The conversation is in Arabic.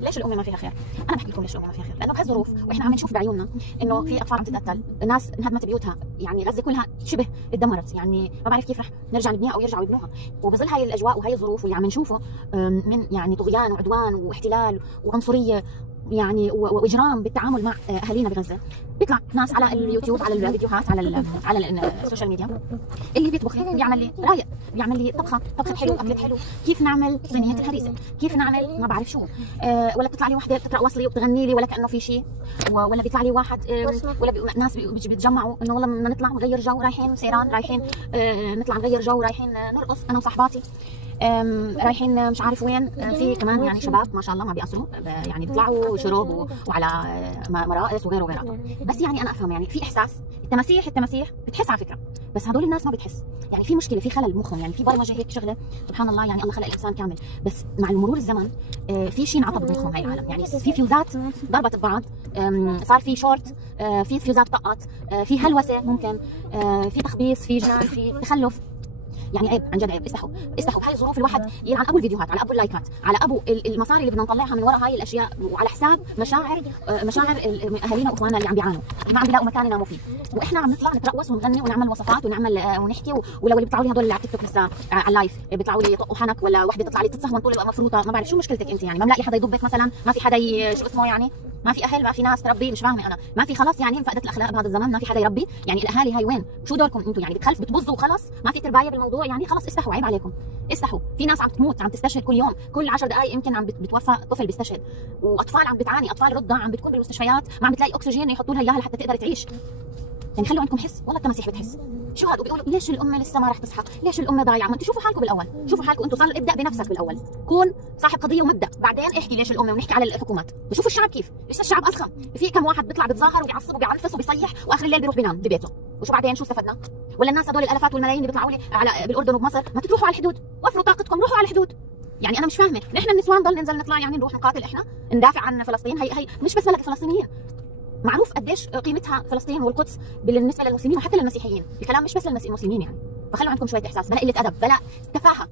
ليش الامه ما فيها خير؟ انا بحكي لكم ليش الامه ما فيها خير، لانه بهالظروف واحنا عم نشوف بعيوننا انه في اطفال عم تتقتل، ناس انهدمت بيوتها، يعني غزه كلها شبه اتدمرت، يعني ما بعرف كيف رح نرجع نبنيها او يرجعوا يبنوها. وبظل هاي الاجواء وهي الظروف واللي عم نشوفه من يعني طغيان وعدوان واحتلال وعنصريه يعني واجرام بالتعامل مع اهالينا بغزه، بيطلع ناس على اليوتيوب، على الفيديوهات، على السوشيال ميديا، اللي بيطبخ لي بيعمل لي رايق، بيعمل لي طبخه حلو، اكلت حلو، كيف نعمل صينيه الهريسه، كيف نعمل ما بعرف شو، ولا بتطلع لي وحده بتقرا وصلي وبتغني لي ولا كانه في شيء، ولا بيطلع لي واحد ولا ناس بيتجمعوا انه والله بدنا نطلع نغير جو، رايحين سيران، رايحين نطلع نغير جو، رايحين نرقص انا وصحباتي، رايحين مش عارف وين. في كمان يعني شباب ما شاء الله ما بيقصروا، يعني بيطلعوا شرب وعلى مرائس وغيره وغيره. بس يعني انا افهم يعني في احساس، التماسيح بتحس على فكره، بس هدول الناس ما بتحس، يعني في مشكله، في خلل بمخهم، يعني في برمجه هيك شغله سبحان الله، يعني الله خلق الانسان كامل، بس مع مرور الزمن في شيء انعطب بمخهم هاي العالم، يعني في فيوزات ضربت ببعض، صار في شورت، في فيوزات طقت، في هلوسه ممكن، في تخبيص، في جنان، في تخلف. يعني عيب، عن جد عيب، استحوا بهاي الظروف الواحد يلعن ابو الفيديوهات، على ابو اللايكات، على ابو المصاري اللي بدنا نطلعها من وراء هاي الاشياء، وعلى حساب مشاعر اهالينا واخواننا اللي عم بيعانوا، ما عم بيلاقوا مكان يناموا فيه، واحنا عم نطلع نترقص ونغني ونعمل وصفات ونعمل ونحكي، ولو اللي بيطلعوا لي هدول اللي على تيك توك لسه على اللايف بيطلعوا لي يطقوا حنك، ولا وحده تطلع لي تتسهون طول مفروطه، ما بعرف شو مشكلتك انت، يعني ما ملاقي حدا يضبك مثلا، ما في حدا شو اسمه يعني، ما في اهل، ما في ناس تربي، مش فاهمه انا، ما في خلاص يعني انفقدت الاخلاق بهذا الزمان، ما في حدا يربي، يعني الاهالي هاي وين؟ شو دوركم انتم يعني؟ بتخلف بتبظوا وخلص، ما في تربايه بالموضوع يعني، خلص استحوا، عيب عليكم، استحوا. في ناس عم تموت، عم تستشهد كل يوم، كل 10 دقائق يمكن عم بتوفى طفل بيستشهد، واطفال عم بتعاني، اطفال رضع عم بتكون بالمستشفيات ما عم بتلاقي اكسجين يحطوا لها اياها لحتى تقدر تعيش. يعني خلوا عندكم حس، والله التماسيح بتحس. شو هاد؟ وبيقولوا ليش الامه لسه ما رح تصحى؟ ليش الامه ضايعه؟ ما انتم شوفوا حالكم بالاول، شوفوا حالكم انتم، صار ابدا بنفسك بالاول، كون صاحب قضيه ومبدا، بعدين احكي ليش الامه، ونحكي على الحكومات. بشوفوا الشعب كيف، لسه الشعب اصلا في كم واحد بيطلع بيتظاهر وبيعصب وبيعنفس وبيصيح، واخر الليل بيروح بينام ببيته، وشو بعدين؟ شو استفدنا؟ ولا الناس هدول الالافات والملايين اللي بيطلعوا لي على بالاردن وبمصر، ما تروحوا على الحدود، وفروا طاقتكم، روحوا على الحدود. يعني انا مش فاهمه، نحن النسوان ضل ننزل نطلع يعني نروح نقاتل، احنا ندافع عن فلسطين، هي مش بس بلد الفلسطينيين، معروف قديش قيمتها فلسطين والقدس بالنسبه للمسلمين وحتى للمسيحيين، الكلام مش بس للمسلمين يعني، فخلوا عندكم شويه احساس، بلا قله ادب، بلا تفاهه.